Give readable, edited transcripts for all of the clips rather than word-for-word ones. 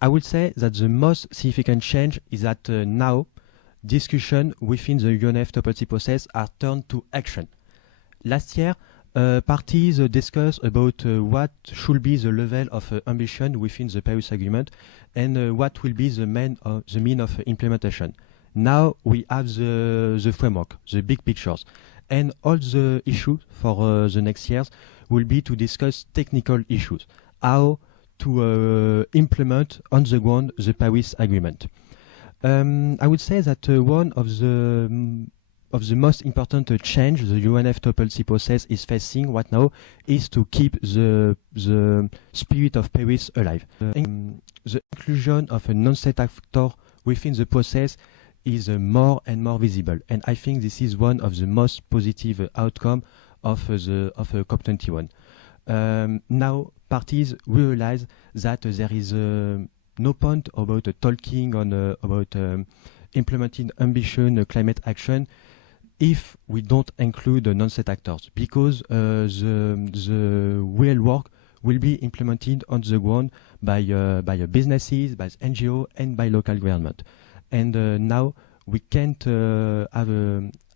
I would say that the most significant change is that now discussion within the UNFCCC process are turned to action. Last year, parties discussed about what should be the level of ambition within the Paris Agreement and what will be the mean of implementation. Now we have the framework, the big pictures, and all the issues for the next years will be to discuss technical issues, how to implement on the ground the Paris Agreement. I would say that one of the most important change the UNFCCC process is facing right now is to keep the spirit of Paris alive. The inclusion of a non-state actor within the process is more and more visible, and I think this is one of the most positive outcome of COP21. Now parties realize that there is no point about talking on about implementing ambition climate action if we don't include non-state actors, because the real work will be implemented on the ground by businesses, by NGO, and by local government. And now we can't have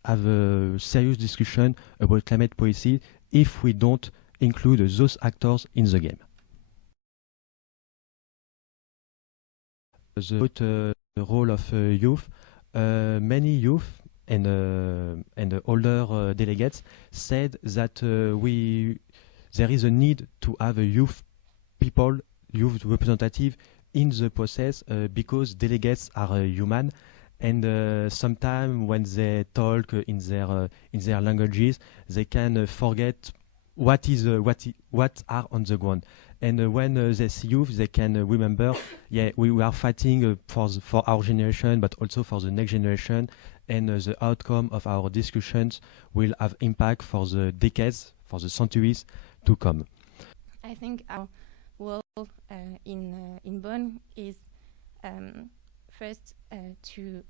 a serious discussion about climate policy if we don't include those actors in the game. The role of youth, many youth and older delegates said that there is a need to have a youth representative in the process because delegates are human, and sometimes when they talk in their languages, they can forget what are on the ground. And when they see youth, they can remember, yeah, we are fighting for our generation, but also for the next generation, and the outcome of our discussions will have impact for the decades, for the centuries to come. I think our role in Bonn is first to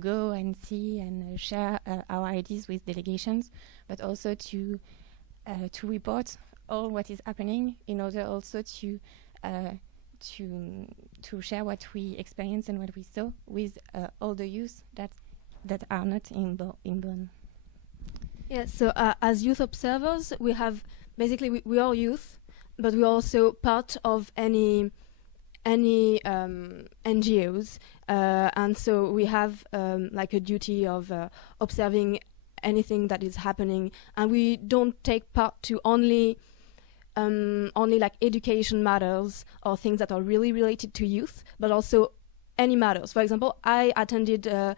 go and see and share our ideas with delegations, but also to report all what is happening in order also to share what we experience and what we saw with all the youth that are not in Bonn. Yeah, so as youth observers, we have basically we are youth, but we're also part of any NGOs, and so we have like a duty of observing anything that is happening, and we don't take part to only like education matters or things that are really related to youth, but also any matters. For example, I attended the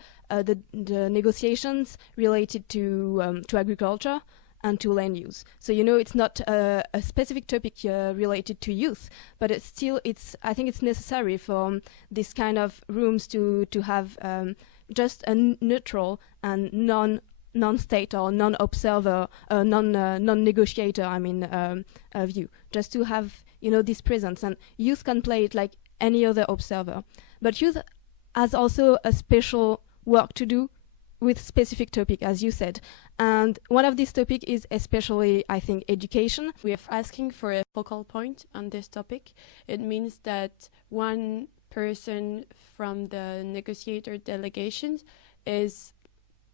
negotiations related to agriculture and to land use. So it's not a specific topic related to youth, but I think it's necessary for this kind of rooms to have just a neutral and non-state or non-observer, non-negotiator, view, just to have this presence. And youth can play it like any other observer, but youth has also a special work to do with specific topic, as you said, and one of these topics is especially, I think, education. We are asking for a focal point on this topic. It means that one person from the negotiator delegations is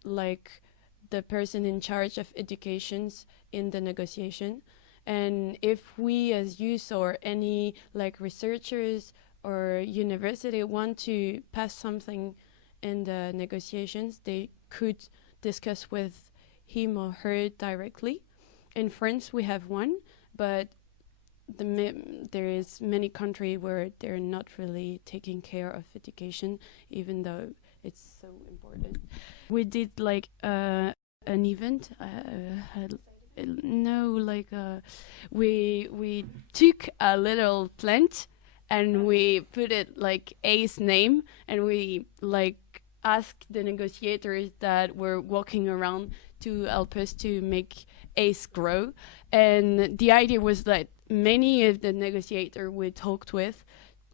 like the person in charge of educations in the negotiation. And if we as youth or any like researchers or university want to pass something in the negotiations, they could discuss with him or her directly. In France we have one, but there is many countries where they're not really taking care of education, even though it's so important. We did like an event. We took a little plant and we put it like A's name, and we like asked the negotiators that were walking around to help us to make ACE grow. And the idea was that many of the negotiators we talked with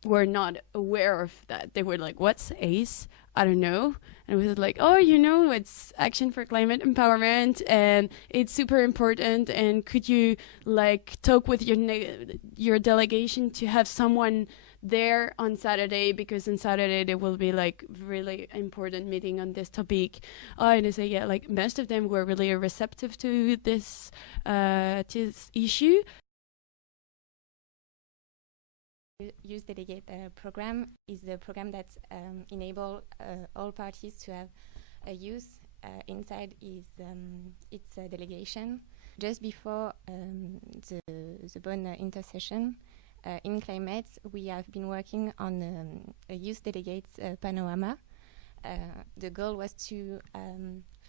were not aware of that. They were like, what's ACE? I don't know. and we was like, oh, you know, it's Action for Climate Empowerment, and it's super important. And could you like talk with your delegation to have someone there on Saturday, because on Saturday there will be like really important meeting on this topic. And I say, yeah, like most of them were really receptive to this issue. Youth Delegate program is the program that enable all parties to have a youth inside its delegation. Just before the Bonn intersession, in CliMates, we have been working on a youth delegates panorama. The goal was to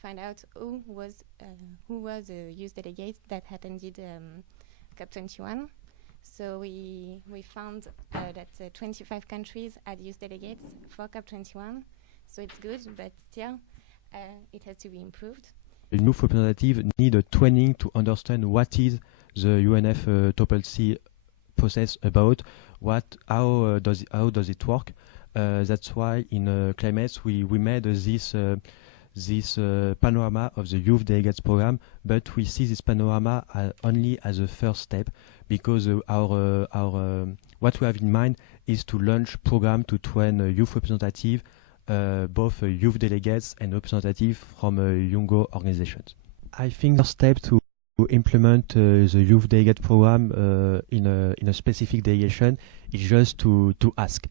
find out who was the youth delegates that attended COP21. So we found that 25 countries had youth delegates for COP21. So it's good, but still it has to be improved. The youth representative need a training to understand what is the UNFCCC process about, how does it work. That's why in CliMates we made this panorama of the youth delegates program, but we see this panorama only as a first step, because our what we have in mind is to launch program to train youth representative, both youth delegates and representative from YOUNGO organizations. I think the step to implement the youth delegate program in a specific delegation is just to ask,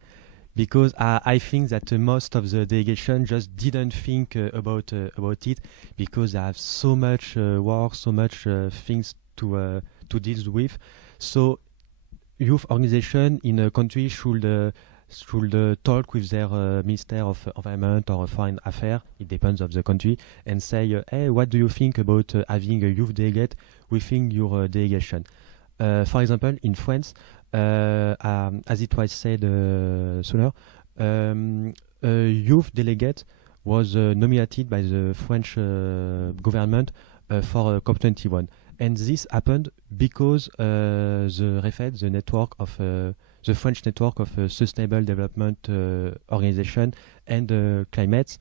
because I think that most of the delegation just didn't think about it, because they have so much work, so much things to deal with. So youth organization in a country should talk with their Minister of Environment or Foreign Affairs, it depends of the country, and say, hey, what do you think about having a youth delegate within your delegation? For example, in France, as it was said sooner, a youth delegate was nominated by the French government for COP21. And this happened because the REFED, the network of the French network of Sustainable Development Organization and CliMates,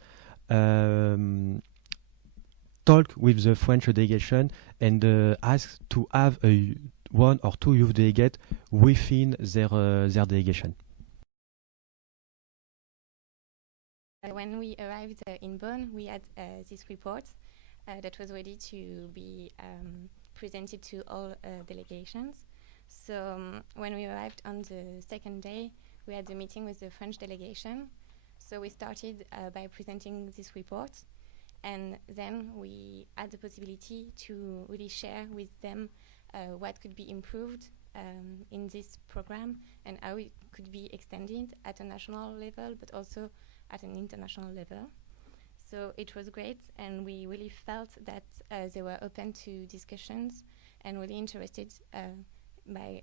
talked with the French delegation and asked to have one or two youth delegates within their delegation. When we arrived in Bonn, we had this report that was ready to be presented to all delegations. So when we arrived on the second day, we had a meeting with the French delegation. So we started by presenting this report, and then we had the possibility to really share with them what could be improved in this program and how it could be extended at a national level, but also at an international level. So it was great, and we really felt that they were open to discussions and really interested by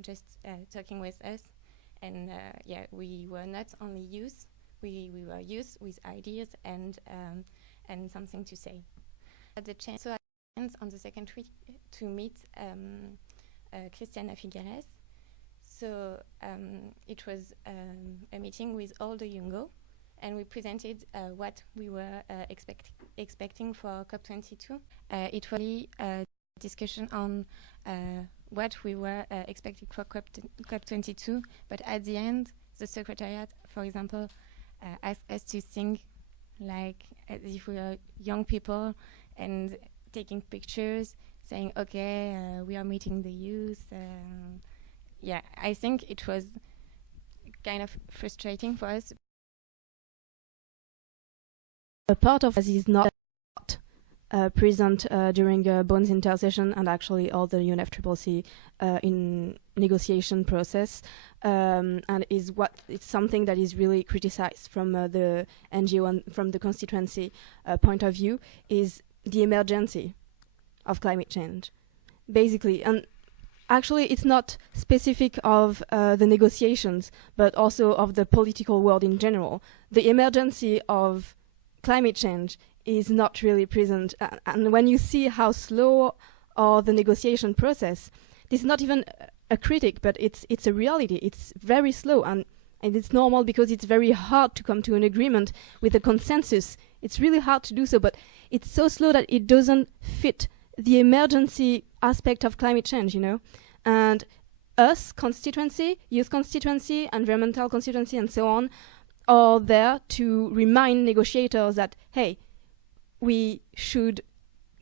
just talking with us. And we were not only youth, we were youth with ideas and something to say. Had the chance on the second week to meet Christiana Figueres. So it was a meeting with all the YOUNGO, and we presented what we were expecting for COP22. It was really a discussion on what we were expecting for COP22, but at the end, the Secretariat, for example, asked us to think like as if we were young people and taking pictures, saying, okay, we are meeting the youth. I think it was kind of frustrating for us. A part of us is not present during Bonn's intersession and actually all the UNFCCC in negotiation process, and it's something that is really criticized from the NGO and from the constituency point of view, is the emergency of climate change, basically. And actually it's not specific of the negotiations, but also of the political world in general. The emergency of climate change is not really present, and when you see how slow are the negotiation process, this is not even a critic, but it's a reality. It's very slow, and And it's normal because it's very hard to come to an agreement with a consensus. It's really hard to do so, but it's so slow that it doesn't fit the emergency aspect of climate change, you know. And us, constituency, youth constituency, environmental constituency, and so on, are there to remind negotiators that, hey, we should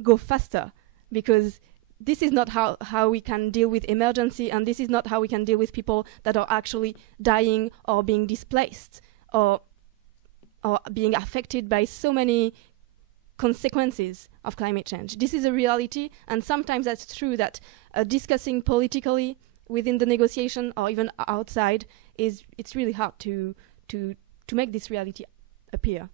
go faster, because this is not how we can deal with emergency, and this is not how we can deal with people that are actually dying or being displaced or being affected by so many consequences of climate change. This is a reality, and sometimes that's true that discussing politically within the negotiation or even outside it's really hard to make this reality appear.